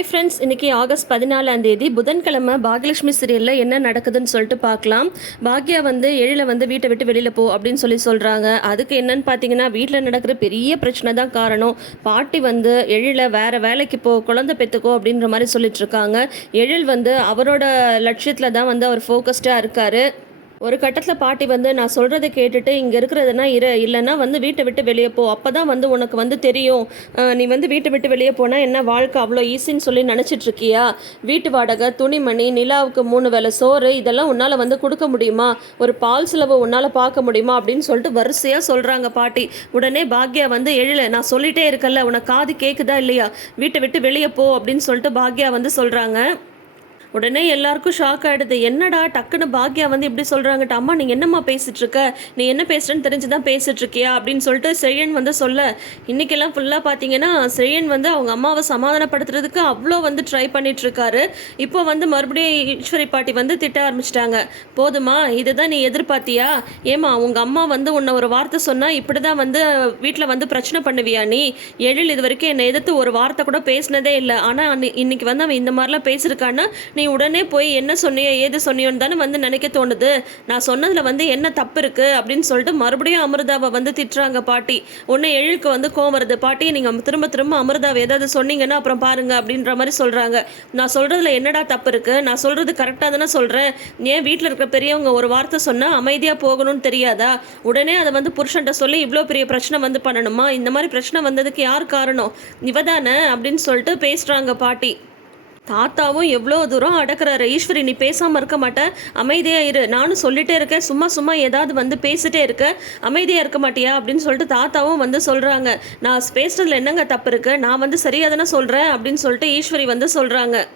Hi friends, இன்றைக்கி August 14ஆம் தேதி புதன்கிழமை பாக்யலட்சுமி சீரியலில் என்ன நடக்குதுன்னு சொல்லிட்டு பார்க்கலாம். பாக்யா எழில வீட்டை விட்டு வெளியில் போ அப்படின்னு சொல்கிறாங்க. அதுக்கு என்னன்னு பார்த்தீங்கன்னா, வீட்டில் நடக்கிற பெரிய பிரச்சனை தான் காரணம். பாட்டி எழில வேறு வேலைக்கு போ, குழந்தை பெற்றுக்கோ அப்படின்ற மாதிரி சொல்லிட்டு இருக்காங்க. எழில் அவரோட லட்சியத்தில் தான் அவர் ஃபோக்கஸ்டாக இருக்கார். ஒரு கட்டத்தில் பாட்டி நான் சொல்கிறத கேட்டுட்டு இங்கே இருக்கிறதுனா இல்லைன்னா வீட்டை விட்டு வெளியே போ, அப்போ தான் உனக்கு தெரியும். நீ வீட்டை விட்டு வெளியே போனால் என்ன வாழ்க்கை அவ்வளோ ஈஸின்னு சொல்லி நினச்சிட்ருக்கியா? வீட்டு வாடகை, துணிமணி, நிலாவுக்கு 3 வேளை சோறு, இதெல்லாம் உன்னால் கொடுக்க முடியுமா? ஒரு பால் செலவு உன்னால் பார்க்க முடியுமா அப்படின்னு சொல்லிட்டு வரிசையாக சொல்கிறாங்க பாட்டி. உடனே பாக்யா எழில, நான் சொல்லிகிட்டே இருக்கல, உனக்கு காது கேட்குதா இல்லையா? வீட்டை விட்டு வெளியே போ அப்படின்னு சொல்லிட்டு பாக்யா சொல்கிறாங்க. உடனே எல்லாருக்கும் ஷாக் ஆகிடுது. என்னடா டக்குன்னு பாக்யா இப்படி சொல்கிறாங்கட்ட, அம்மா நீங்கள் என்னம்மா பேசிகிட்ருக்க, நீ என்ன பேசுகிறேன்னு தெரிஞ்சு தான் பேசிகிட்ருக்கியா அப்படின்னு சொல்லிட்டு செழியன் சொல்ல, இன்றைக்கெல்லாம் ஃபுல்லாக பார்த்தீங்கன்னா செழியன் அவங்க அம்மாவை சமாதானப்படுத்துறதுக்கு அவ்வளோ ட்ரை பண்ணிகிட்ருக்காரு. இப்போ மறுபடியும் ஈஸ்வரி பாட்டி திட்ட ஆரம்பிச்சிட்டாங்க. போதுமா, இதுதான் நீ எதிர்பார்த்தியா? ஏமா உங்கள் அம்மா உன்னை ஒரு வார்த்தை சொன்னால் இப்படி தான் வீட்டில் பிரச்சனை பண்ணுவியா நீ? எழில் இது வரைக்கும் என்னை எதிர்த்து ஒரு வார்த்தை கூட பேசினதே இல்லை. ஆனால் இன்னைக்கு அவன் இந்த மாதிரிலாம் பேசியிருக்கான்னா நீ உடனே போய் என்ன சொன்னியோ ஏது சொன்னியோன்னு தானே நினைக்க தோணுது. நான் சொன்னதில் என்ன தப்பு இருக்குது அப்படின்னு சொல்லிட்டு மறுபடியும் அமிர்தாவை திட்டுறாங்க பாட்டி. ஒன்று எழிலுக்கு கோவம் வருது. பாட்டி நீங்கள் திரும்ப திரும்ப அமிர்தாவை ஏதாவது சொன்னீங்கன்னா அப்புறம் பாருங்க அப்படின்ற மாதிரி சொல்கிறாங்க. நான் சொல்கிறதுல என்னடா தப்பு இருக்குது? நான் சொல்கிறது கரெக்டாக தானே சொல்கிறேன். ஏன் வீட்டில் இருக்கிற பெரியவங்க ஒரு வார்த்தை சொன்னால் அமைதியாக போகணும்னு தெரியாதா? உடனே அதை புருஷன்ட்ட சொல்லி இவ்வளோ பெரிய பிரச்சனை பண்ணணுமா? இந்த மாதிரி பிரச்சனை வந்ததுக்கு யார் காரணம்? இவதானே அப்படின்னு சொல்லிட்டு பேசுகிறாங்க பாட்டி. தாத்தாவும் எவ்வளோ தூரம் அடக்கிறாரு. ஈஸ்வரி, நீ பேசாமல் இருக்க மாட்டேன், அமைதியாக இரு, நானும் சொல்லிட்டே இருக்கேன், சும்மா சும்மா ஏதாவது பேசிட்டே இருக்க, அமைதியாக இருக்க மாட்டியா அப்படின்னு சொல்லிட்டு தாத்தாவும் சொல்கிறாங்க. நான் பேசுறதுல என்னங்க தப்பு இருக்குது? நான் சரியாக தானே சொல்கிறேன் அப்படின்னு சொல்லிட்டு ஈஸ்வரி சொல்கிறாங்க.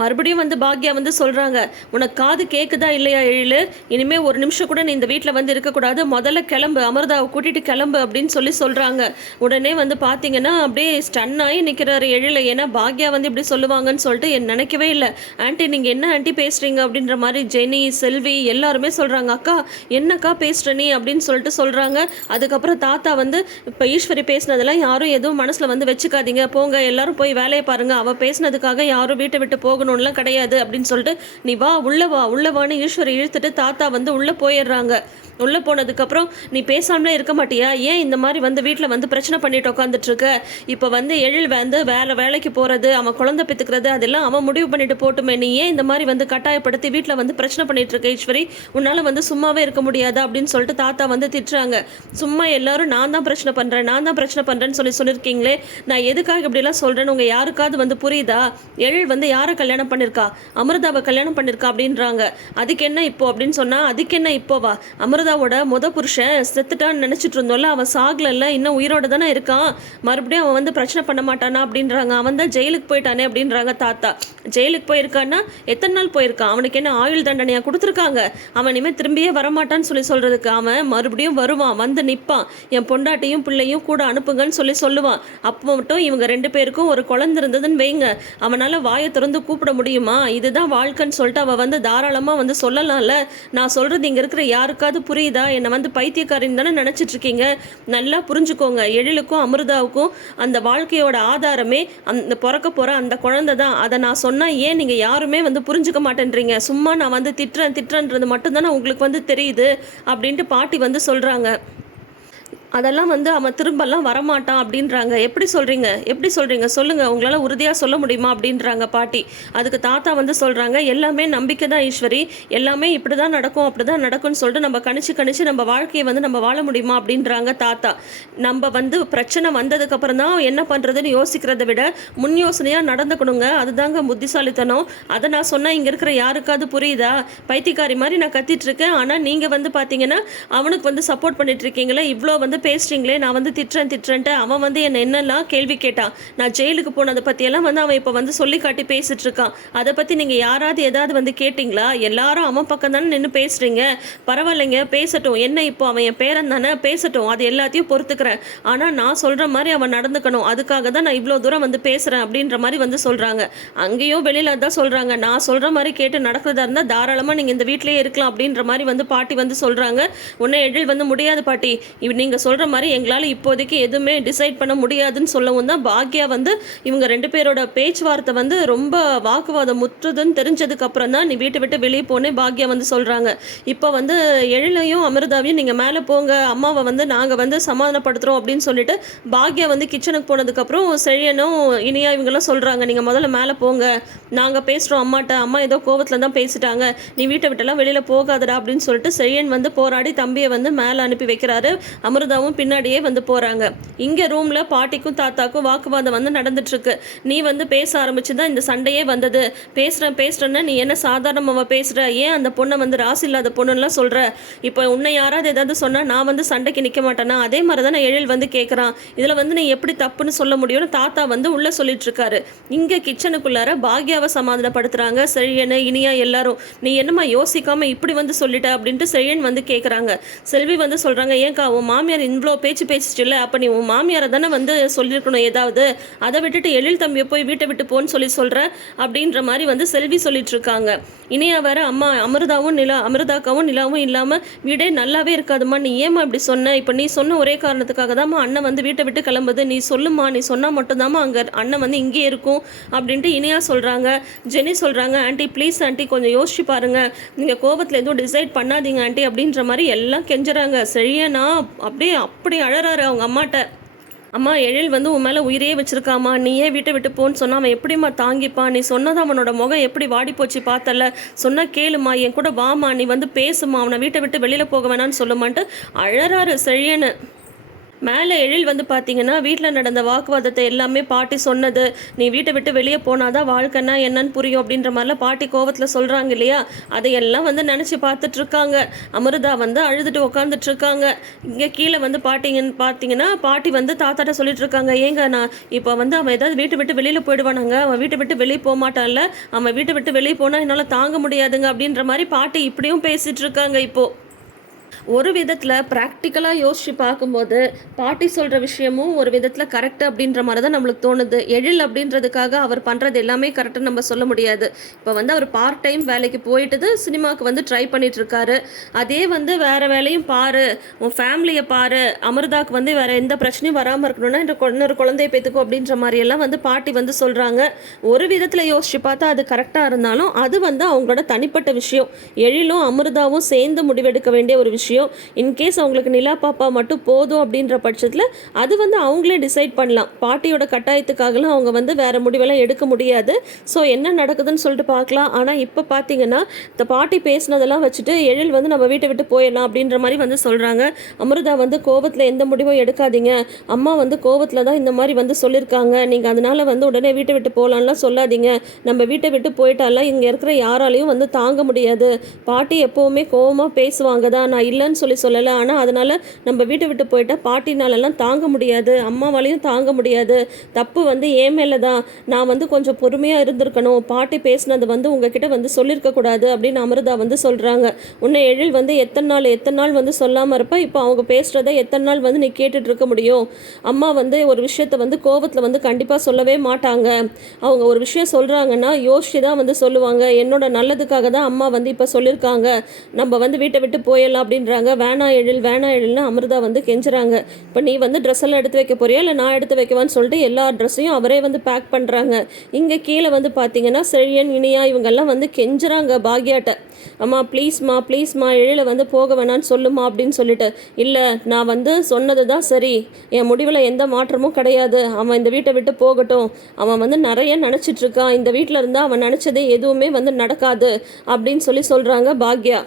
மறுபடியும் பாக்யா சொல்கிறாங்க, உனக்கு காது கேட்குதா இல்லையா எழிலு? இனிமேல் ஒரு நிமிஷம் கூட நீ இந்த வீட்டில் இருக்கக்கூடாது, முதல்ல கிளம்பு, அமிர்தாவை கூட்டிகிட்டு கிளம்பு அப்படின்னு சொல்கிறாங்க. உடனே பார்த்தீங்கன்னா அப்படியே ஸ்டன் ஆகி நிற்கிறாரு எழில. ஏன்னா பாக்யா இப்படி சொல்லுவாங்கன்னு சொல்லிட்டு நினைக்கவே இல்லை. ஆண்டி நீங்கள் என்ன ஆண்டி பேசுகிறீங்க அப்படின்ற மாதிரி ஜெனி, செல்வி எல்லாருமே சொல்கிறாங்க. அக்கா என்னக்கா பேசுகிற நீ அப்படின்னு சொல்லிட்டு சொல்கிறாங்க. அதுக்கப்புறம் தாத்தா இப்போ ஈஸ்வரி பேசினதெல்லாம் யாரும் எதுவும் மனசில் வச்சுக்காதீங்க, போங்க எல்லாரும் போய் வேலையை பாருங்கள், அவள் பேசினதுக்காக யாரும் வீட்டை விட்டு போகணும்லாம் கிடையாது அப்படின்னு சொல்லிட்டு நீ வா உள்ளவான்னு ஈஸ்வரி இழுத்துட்டு தாத்தா உள்ளே போயிடுறாங்க. உள்ளே போனதுக்கப்புறம் நீ பேசாமலே இருக்க மாட்டியா? ஏன் இந்த மாதிரி வீட்டில் பிரச்சனை பண்ணிட்டு உட்காந்துட்ருக்க? இப்போ எழில் வேலைக்கு போகிறது, அவன் குழந்தை பெற்றுக்கிறது, அதெல்லாம் அவன் முடிவு பண்ணிட்டு போட்டுமே. நீ ஏன் இந்த மாதிரி கட்டாயப்படுத்தி வீட்டில் பிரச்சனை பண்ணிட்டு இருக்க ஈஸ்வரி? உன்னால் சும்மாவே இருக்க முடியாதா அப்படின்னு சொல்லிட்டு தாத்தா திட்டுறாங்க. சும்மா எல்லாரும் நான் தான் பிரச்சனை பண்ணுறேன்னு சொல்லியிருக்கீங்களே, நான் எதுக்காக இப்படிலாம் சொல்கிறேன்னு உங்கள் யாருக்காவது புரியுதா? எழில் யாரை கல்யாணம் பண்ணியிருக்கா? அமிர்தாவை கல்யாணம் பண்ணியிருக்கா அப்படின்றாங்க. அதுக்கு என்ன இப்போ அப்படின்னு சொன்னால், அதுக்கு என்ன இப்போவா? அமிர்தாவோட புருஷன் செத்துட்டான்னு நினச்சிட்டு இருந்தோம்ல, அவன் சாகலல்ல, இன்னும் உயிரோட தானே இருக்கான், மறுபடியும் அவன் பிரச்சனை பண்ண மாட்டானா அப்படின்றாங்க. அவன் தான் ஜெயிலுக்கு போயிட்டானே அப்படின்றாங்க தாத்தா. ஜெயிலுக்கு போயிருக்கான்னா எத்தனை நாள் போயிருக்கான்? அவனுக்கு என்ன ஆயுள் தண்டனையாக கொடுத்துருக்காங்க? அவன் இனிமேல் திரும்பியே வரமாட்டான்னு சொல்கிறதுக்கு அவன் மறுபடியும் வருவான், நிற்பான், என் பொண்டாட்டியும் பிள்ளையும் கூட அனுப்புங்கன்னு சொல்லுவான். அப்போ மட்டும் இவங்க 2 பேருக்கும் ஒரு குழந்தை இருந்ததுன்னு வைங்க, அவனால் வாயை திறந்து கூப்பிட முடியுமா? இதுதான் வாழ்க்கைன்னு சொல்லிட்டு அவள் தாராளமாக சொல்லலாம்ல. நான் சொல்கிறது இங்கே இருக்கிற யாருக்காவது புரியுதா? என்னை பைத்தியக்காரின்னு தானே நினச்சிட்டு இருக்கீங்க? நல்லா புரிஞ்சுக்கோங்க, எழிலுக்கும் அமிர்தாவுக்கும் அந்த வாழ்க்கையோட ஆதாரமே அந்த பிறக்க போகிற அந்த குழந்தை தான். அதை நான் சொன்னால் ஏன் நீங்கள் யாருமே புரிஞ்சுக்க மாட்டேன்றீங்க? சும்மா நான் திட்டுறேன்றது மட்டும்தானே உங்களுக்கு தெரியுது அப்படின்ட்டு பாட்டி சொல்கிறாங்க. அதெல்லாம் அவன் திரும்பலாம் வரமாட்டான் அப்படின்றாங்க. எப்படி சொல்கிறீங்க சொல்லுங்கள், உங்களால் உறுதியாக சொல்ல முடியுமா அப்படின்றாங்க பாட்டி. அதுக்கு தாத்தா சொல்கிறாங்க, எல்லாமே நம்பிக்கை தான் ஈஸ்வரி, எல்லாமே இப்படி தான் நடக்கும் அப்படி தான் நடக்கும்னு சொல்லிட்டு நம்ம கணிச்சு நம்ம வாழ்க்கையை நம்ம வாழ முடியுமா அப்படின்றாங்க தாத்தா. நம்ம பிரச்சனை வந்ததுக்கப்புறம் தான் என்ன பண்ணுறதுன்னு யோசிக்கிறத விட முன் யோசனையாக நடந்துக்கணுங்க, அதுதாங்க புத்திசாலித்தனம். அதை நான் சொன்னால் இங்கே இருக்கிற யாருக்காவது புரியுதா? பைத்தியக்காரி மாதிரி நான் கத்திட்டுருக்கேன், ஆனால் நீங்கள் பார்த்தீங்கன்னா அவனுக்கு சப்போர்ட் பண்ணிட்டு இருக்கீங்களே, இவ்வளோ பேசுறீங்களே, நான் திட்டுறேன்ட்டு அவன் என்னை என்னெல்லாம் கேள்வி கேட்டான். நான் ஜெயிலுக்கு போனதை பற்றியெல்லாம் அவன் இப்போ சொல்லி காட்டி பேசிட்டு இருக்கான். அதை பற்றி நீங்கள் யாராவது ஏதாவது கேட்டிங்களா? எல்லாரும் அவன் பக்கம் தானே நின்று பேசுகிறீங்க. பரவாயில்லைங்க, பேசட்டும், என்ன இப்போ அவன் என் பேரன் தானே, பேசட்டும், அது எல்லாத்தையும் பொறுத்துக்கிறேன். ஆனால் நான் சொல்கிற மாதிரி அவன் நடந்துக்கணும், அதுக்காக தான் நான் இவ்வளோ தூரம் பேசுகிறேன் அப்படின்ற மாதிரி சொல்கிறாங்க. அங்கேயும் வெளியில் தான் சொல்கிறாங்க, நான் சொல்கிற மாதிரி கேட்டு நடக்கிறதா இருந்தால் தாராளமாக நீங்கள் இந்த வீட்டிலேயே இருக்கலாம் அப்படின்ற மாதிரி பாட்டி சொல்கிறாங்க. உன்னை எழில் முடியாது பாட்டி, நீங்கள் சொல்கிற மாதிரி எங்களால் இப்போதைக்கு எதுவுமே டிசைட் பண்ண முடியாதுன்னு சொல்லவும் தான் பாக்யா வந்து இவங்க 2 பேரோட பேச்சுவார்த்தை வந்து ரொம்ப வாக்குவாதம் முற்றுதுன்னு தெரிஞ்சதுக்கப்புறம் தான் நீ வீட்டை விட்டு வெளியே போனே பாக்யா வந்து சொல்கிறாங்க. இப்போ வந்து எழிலையும் அமிர்தாவையும் நீங்கள் மேலே போங்க, அம்மாவை வந்து நாங்கள் வந்து சமாதானப்படுத்துகிறோம் அப்படின்னு சொல்லிட்டு பாக்யா வந்து கிச்சனுக்கு போனதுக்கப்புறம் செழியனும் இனியா இவங்கெல்லாம் சொல்கிறாங்க, நீங்கள் முதல்ல மேலே போங்க, நாங்கள் பேசுகிறோம் அம்மாட்ட, அம்மா ஏதோ கோவத்தில் தான் பேசிட்டாங்க, நீ வீட்டை விட்டெல்லாம் வெளியில் போகாதடா அப்படின்னு சொல்லிட்டு செழியன் வந்து போராடி தம்பியை வந்து மேலே அனுப்பி வைக்கிறாரு. அமிர்தாவும் பின்னாடியே வந்து போகிறாங்க. இங்கே ரூமில் பாட்டிக்கும் தாத்தாக்கும் வாக்குவாதம் வந்து நடந்துட்டுருக்கு. நீ வந்து பேச ஆரம்பிச்சு தான் இந்த சண்டையே வந்தது, பேசுகிறேன்னா நீ என்ன சாதாரணமாக பேசுகிற, ஏன் அந்த பொண்ணை வந்து ராசி இல்லாத பொண்ணுலாம் சொல்கிற, இப்போ உன்னை யாராவது ஏதாவது சொன்னால் நான் வந்து சண்டைக்கு நிற்க மாட்டேனா, அதே மாதிரி தான் எழில் வந்து கேட்குறான், இதில் வந்து நீ எப்படி தப்புன்னு சொல்ல முடியும்னு தாத்தா வந்து உள்ளே சொல்லிட்டு இருக்காரு. இங்கே கிச்சனுக்குள்ளார பாக்யாவை சமாதானப்படுத்துகிறாங்க செழியன் இனியா எல்லாரும். நீ என்னம்மா யோசிக்காமல் இப்படி வந்து சொல்லிட்ட அப்படின்ட்டு செழியன் வந்து கேட்குறாங்க. செல்வி வந்து சொல்கிறாங்க, ஏன்க்கா உன் மாமியார் இவ்வளோ பேசிச்சுல, அப்போ நீ உன் மாமியாரை தானே வந்து சொல்லியிருக்கணும் ஏதாவது, அதை விட்டுட்டு எழில் தம்பியை போய் வீட்டை விட்டு போன்னு சொல்கிற அப்படின்ற மாதிரி வந்து செல்வி சொல்லிட்டு இருக்காங்க. இனியா வேற, அம்மா அமிர்தாக்காவும் நிலாவும் இல்லாமல் வீடே நல்லாவே இருக்காதுமா, நீ ஏமா இப்படி சொன்ன, இப்போ நீ சொன்ன ஒரே காரணத்துக்காக தான்மா அண்ணன் வந்து வீட்டை விட்டு கிளம்புது, நீ சொல்லுமா, நீ சொன்னால் மட்டும்தாம்மா அங்கே அண்ணன் வந்து இங்கே இருக்கும் அப்படின்ட்டு இனியா சொல்கிறாங்க. ஜெனி சொல்கிறாங்க, ஆண்டி ப்ளீஸ் ஆண்டி கொஞ்சம் யோசிச்சு பாருங்கள், நீங்கள் கோபத்தில் எதுவும் டிசைட் பண்ணாதீங்க ஆண்டி அப்படின்ற மாதிரி எல்லாம் கெஞ்சுறாங்க. சரியானா அப்படி அழறாரு அவங்க அம்மாட்ட. அம்மா எழில் வந்து உன் மேலே உயிரையே வச்சிருக்காமா, நீயே வீட்டை விட்டு போன்னு சொன்னால் அவன் எப்படிம்மா தாங்கிப்பான், நீ சொன்னது அவனோட முகம் எப்படி வாடி போச்சு பார்த்தல, சொன்னால் கேளுமா, என் கூட வாமா, நீ வந்து பேசுமா, அவனை வீட்டை விட்டு வெளியில் போக வேணான்னு சொல்லுமான்ட்டு அழறாரு செழியன்னு. மேலே எழில் வந்து பார்த்தீங்கன்னா வீட்டில் நடந்த வாக்குவாதத்தை எல்லாமே பாட்டி சொன்னது, நீ வீட்டை விட்டு வெளியே போனாதான் வாழ்க்கைன்னா என்னன்னு புரியும் அப்படின்ற மாதிரிலாம் பாட்டி கோவத்தில் சொல்கிறாங்க இல்லையா, அதையெல்லாம் வந்து நினச்சி பார்த்துட்ருக்காங்க. அமிர்தா வந்து அழுதுட்டு உட்காந்துட்ருக்காங்க. இங்கே கீழே வந்து பார்த்தீங்கன்னா பாட்டி வந்து தாத்தாட்ட சொல்லிட்டு இருக்காங்க, ஏங்க நான் இப்போ வந்து அவன் ஏதாவது வீட்டை விட்டு வெளியில் போயிடுவானாங்க, அவன் வீட்டை விட்டு வெளியே போக மாட்டான்ல, அவன் வீட்டை விட்டு வெளியே போனால் என்னால் தாங்க முடியாதுங்க அப்படின்ற மாதிரி பாட்டி இப்படியும் பேசிகிட்டு இருக்காங்க. இப்போது ஒரு விதத்தில் ப்ராக்டிக்கலாக யோசித்து பார்க்கும்போது பாட்டி சொல்கிற விஷயமும் ஒரு விதத்தில் கரெக்டு அப்படின்ற மாதிரி தான் நம்மளுக்கு தோணுது. எழில் அப்படின்றதுக்காக அவர் பண்ணுறது எல்லாமே கரெக்டாக நம்ம சொல்ல முடியாது. இப்போ வந்து அவர் பார்ட் டைம் வேலைக்கு போயிட்டு சினிமாவுக்கு வந்து ட்ரை பண்ணிகிட்ருக்காரு. அதே வந்து வேறு வேலையும் பாரு, உன் ஃபேமிலியை பாரு, அமிர்தாவுக்கு வந்து வேறு எந்த பிரச்சனையும் வராமல் இருக்கணும்னா இன்னொரு குழந்தைய பெற்றுக்கும் அப்படின்ற மாதிரியெல்லாம் வந்து பாட்டி வந்து சொல்கிறாங்க. ஒரு விதத்தில் யோசித்து பார்த்தா அது கரெக்டாக இருந்தாலும் அது வந்து அவங்களோட தனிப்பட்ட விஷயம். எழிலும் அமிர்தாவும் சேர்ந்து முடிவெடுக்க வேண்டிய ஒரு விஷயம். இன்கேஸ் அவங்களுக்கு நிலா பாப்பா மட்டும் போதும் அப்படின்ற பட்சத்தில் அது வந்து அவங்களே டிசைட் பண்ணலாம். பாட்டியோட கட்டாயத்துக்காகலாம் அவங்க வந்து வேறு முடிவெல்லாம் எடுக்க முடியாது. ஸோ என்ன நடக்குதுன்னு சொல்லிட்டு பார்க்கலாம். ஆனால் இப்போ பார்த்தீங்கன்னா இந்த பாட்டி பேசினதெல்லாம் வச்சுட்டு எழில் வந்து நம்ம வீட்டை விட்டு போயிடலாம் அப்படின்ற மாதிரி வந்து சொல்கிறாங்க. அமிர்தா வந்து கோபத்தில் எந்த முடிவும் எடுக்காதீங்க, அம்மா வந்து கோபத்தில் தான் இந்த மாதிரி வந்து சொல்லியிருக்காங்க, நீங்கள் அதனால் வந்து உடனே வீட்டை விட்டு போகலான்லாம் சொல்லாதீங்க, நம்ம வீட்டை விட்டு போயிட்டாலாம் இங்கே இருக்கிற யாராலையும் வந்து தாங்க முடியாது, பாட்டி எப்போவுமே கோபமாக பேசுவாங்க தான், நான் இல்லைன்னு சொல்லலை, ஆனால் அதனால் நம்ம வீட்டை விட்டு போயிட்டா பாட்டினாலெல்லாம் தாங்க முடியாது, அம்மாவாலையும் தாங்க முடியாது, தப்பு வந்து ஏன் மேலே தான், நான் வந்து கொஞ்சம் பொறுமையாக இருந்திருக்கணும், பாட்டி பேசினது வந்து உங்ககிட்ட வந்து சொல்லியிருக்கக்கூடாது அப்படின்னு அமிர்தா வந்து சொல்கிறாங்க. உன்னை எழில் வந்து எத்தனை நாள் வந்து சொல்லாமல் இருப்பா, இப்போ அவங்க பேசுகிறத எத்தனை நாள் வந்து நீ கேட்டுட்டு இருக்க முடியும், அம்மா வந்து ஒரு விஷயத்தை வந்து கோவத்தில் வந்து கண்டிப்பாக சொல்லவே மாட்டாங்க, அவங்க ஒரு விஷயம் சொல்கிறாங்கன்னா யோசிச்சு தான் வந்து சொல்லுவாங்க, என்னோட நல்லதுக்காக தான் அம்மா வந்து இப்போ சொல்லியிருக்காங்க, நம்ம வந்து வீட்டை விட்டு போயிடலாம் அப்படின்றாங்க. வேணாம் எழில்னு அமிர்தா வந்து கெஞ்சுறாங்க. இப்போ நீ வந்து ட்ரெஸ் எல்லாம் எடுத்து வைக்க போறியா இல்லை நான் எடுத்து வைக்கவான்னு சொல்லிட்டு எல்லா ட்ரெஸ்ஸையும் அவரே வந்து பேக் பண்ணுறாங்க. இங்கே கீழே வந்து பார்த்தீங்கன்னா செழியன் இனியா இவங்கெல்லாம் வந்து கெஞ்சுறாங்க பாக்யாட்ட, அம்மா ப்ளீஸ்மா எழில வந்து போக வேணான்னு சொல்லுமா அப்படின்னு சொல்லிட்டு. இல்லை நான் வந்து சொன்னது தான் சரி, என் முடிவில் எந்த மாற்றமும் கிடையாது, அவன் இந்த வீட்டை விட்டு போகட்டும், அவன் வந்து நிறைய நினச்சிட்டு இருக்கான், இந்த வீட்டில் இருந்தால் அவன் நினச்சது எதுவுமே வந்து நடக்காது அப்படின்னு சொல்கிறாங்க பாக்யா.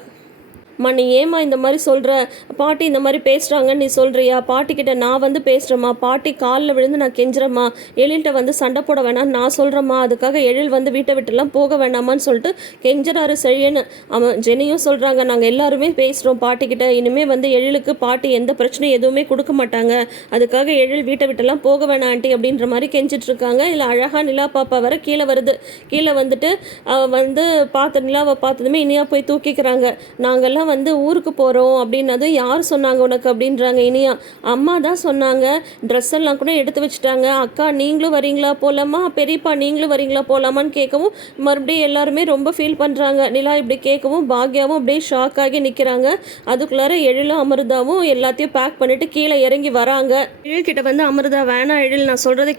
நீ ஏமா இந்த மாதிரி சொல்கிற, பாட்டி இந்த மாதிரி பேசுகிறாங்கன்னு நீ சொல்கிறியா, பாட்டிக்கிட்ட நான் வந்து பேசுகிறேம்மா, பாட்டி காலில் விழுந்து நான் கெஞ்சுறேம்மா, எழில்கிட்ட வந்து சண்டை போட வேணாம்னு நான் சொல்கிறேம்மா, அதுக்காக எழில் வந்து வீட்டை விட்டுலாம் போக வேண்டாமான்னு சொல்லிட்டு கெஞ்சுறாரு செழியன்னு. அவன் ஜெனியும் சொல்கிறாங்க, நாங்கள் எல்லாருமே பேசுகிறோம் பாட்டிக்கிட்ட, இனிமேல் வந்து எழிலுக்கு பாட்டி எந்த பிரச்சனையும் எதுவுமே கொடுக்க மாட்டாங்க, அதுக்காக எழில் வீட்டை விட்டுலாம் போக வேணாம் ஆண்டி அப்படின்ற மாதிரி கெஞ்சிட்ருக்காங்க. இல்லை அழகாக நிலா பாப்பா வர கீழே வருது. கீழே வந்துட்டு வந்து நிலாவை பார்த்ததுமே இனியா போய் தூக்கிக்கிறாங்க. நாங்கள்லாம் தான் வந்து ஊருக்கு போகிறோம் அப்படின்னதும் யார் சொன்னாங்க உனக்கு அப்படின்றாங்க இனியா. அம்மா தான் சொன்னாங்க, ட்ரெஸ் எல்லாம் கூட எடுத்து வச்சுட்டாங்க. அக்கா நீங்களும் வரீங்களா போகலாமா, பெரியப்பா நீங்களும் வரீங்களா போகலாமான்னு கேட்கவும் மறுபடியும் எல்லாருமே ரொம்ப ஃபீல் பண்ணுறாங்க. நிலா இப்படி கேட்கவும் பாக்யாவும் அப்படியே ஷாக் ஆகி நிற்கிறாங்க. அதுக்குள்ளார எழிலும் அமிர்தாவும் எல்லாத்தையும் பேக் பண்ணிட்டு கீழே இறங்கி வராங்க. எழில்கிட்ட வந்து அமிர்தா வேணாம் எழில் நான் சொல்கிறத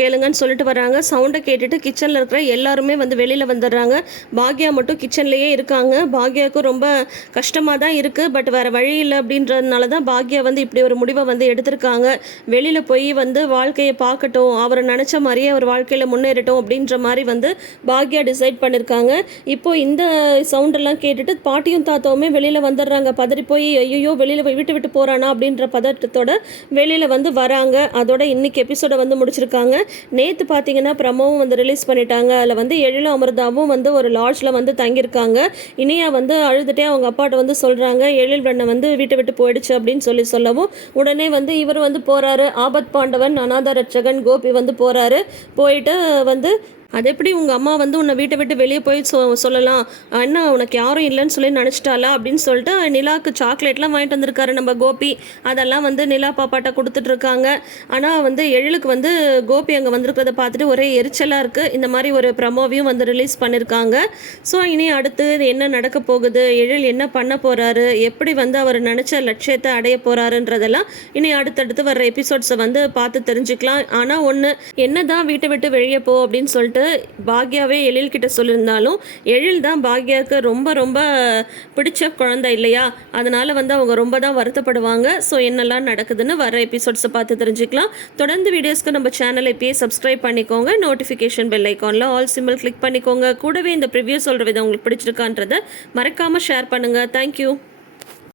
கேளுங்கன்னு சொல்லிட்டு வராங்க. சவுண்டை கேட்டுட்டு கிச்சனில் இருக்கிற எல்லாருமே வந்து வெளியில் வந்துடுறாங்க. பாக்யா மட்டும் கிச்சன்லேயே இருக்காங்க. பாக்யாவுக்கு ரொம்ப கஷ்டமாக தான் இருக்குது, பட் வேறு வழி இல்லை அப்படின்றதுனால தான் பாக்யா வந்து இப்படி ஒரு முடிவை வந்து எடுத்திருக்காங்க. வெளியில் போய் வந்து வாழ்க்கையை பார்க்கட்டும், அவரை நினச்ச மாதிரியே அவர் வாழ்க்கையில் முன்னேறட்டும் அப்படின்ற மாதிரி வந்து பாக்யா டிசைட் பண்ணியிருக்காங்க. இப்போ இந்த சவுண்டெல்லாம் கேட்டுட்டு பாட்டியும் தாத்தாவுமே வெளியில் வந்துடுறாங்க. பதறி போய் ஐயோ வெளியில் விட்டு போகிறானா அப்படின்ற பதட்டத்தோட வெளியில் வந்து வராங்க. அதோட இன்னைக்கு எபிசோடை வந்து முடிச்சிருக்காங்க. நேற்று பார்த்தீங்கன்னா ப்ரமோவும் வந்து ரிலீஸ் பண்ணிட்டாங்க. அதில் வந்து எழிலும் அமிர்தாவும் வந்து ஒரு லாட்ஜில் வந்து தங்கியிருக்காங்க. இனியா வந்து அழுதுகிட்டே அவங்க அப்பாட்ட வந்து சொல்கிறாங்க எழில் வெண்ணை வந்து வீட்டை விட்டு போயிடுச்சு அப்படின்னு சொல்லவும் உடனே வந்து இவர் வந்து போகிறாரு. ஆபத் பாண்டவன், அநாத ரட்சகன் கோபி வந்து போகிறாரு. போயிட்டு வந்து அது எப்படி உங்கள் அம்மா வந்து உன்னை வீட்டை விட்டு வெளியே போய் சொல்லலாம், அண்ணா உனக்கு யாரும் இல்லைன்னு சொல்லி நினச்சிட்டாளா அப்படின்னு சொல்லிட்டு நிலாவுக்கு சாக்லேட்லாம் வாங்கிட்டு வந்திருக்காரு நம்ம கோபி. அதெல்லாம் வந்து நிலா பாப்பாட்ட கொடுத்துட்ருக்காங்க. ஆனால் வந்து எழிலுக்கு வந்து கோபி அங்கே வந்திருக்கிறத பார்த்துட்டு ஒரே எரிச்சலாக இருக்குது. இந்த மாதிரி ஒரு ப்ரமோவையும் வந்து ரிலீஸ் பண்ணியிருக்காங்க. ஸோ இனி அடுத்து என்ன நடக்க போகுது, எழில் என்ன பண்ண போகிறாரு, எப்படி வந்து அவர் நினச்ச லட்சியத்தை அடைய போகிறாருன்றதெல்லாம் இனி அடுத்தடுத்து வர்ற எபிசோட்ஸை வந்து பார்த்து தெரிஞ்சுக்கலாம். ஆனால் ஒன்று, என்ன தான் வீட்டை விட்டு வெளியே போ அப்படின்னு சொல்லிட்டு பாக்யாவே எழில் கிட்ட சொல்லியிருந்தாலும் எழில் தான் பாக்யாவுக்கு ரொம்ப ரொம்ப பிடிச்ச குழந்தை இல்லையா, அதனால வந்து அவங்க ரொம்ப தான் வருத்தப்படுவாங்க. ஸோ என்னெல்லாம் நடக்குதுன்னு வர எபிசோட்ஸை பார்த்து தெரிஞ்சுக்கலாம். தொடர்ந்து வீடியோஸ்க்கு நம்ம சேனலை இப்பயே சப்ஸ்கிரைப் பண்ணிக்கோங்க. நோட்டிஃபிகேஷன் பெல் ஐக்கானில் ஆல் சிம்பிள் கிளிக் பண்ணிக்கோங்க. கூடவே இந்த ப்ரிவ்யூ சொல்கிற விதம் உங்களுக்கு பிடிச்சிருக்கான்றதை மறக்காமல் ஷேர் பண்ணுங்கள். தேங்க்யூ.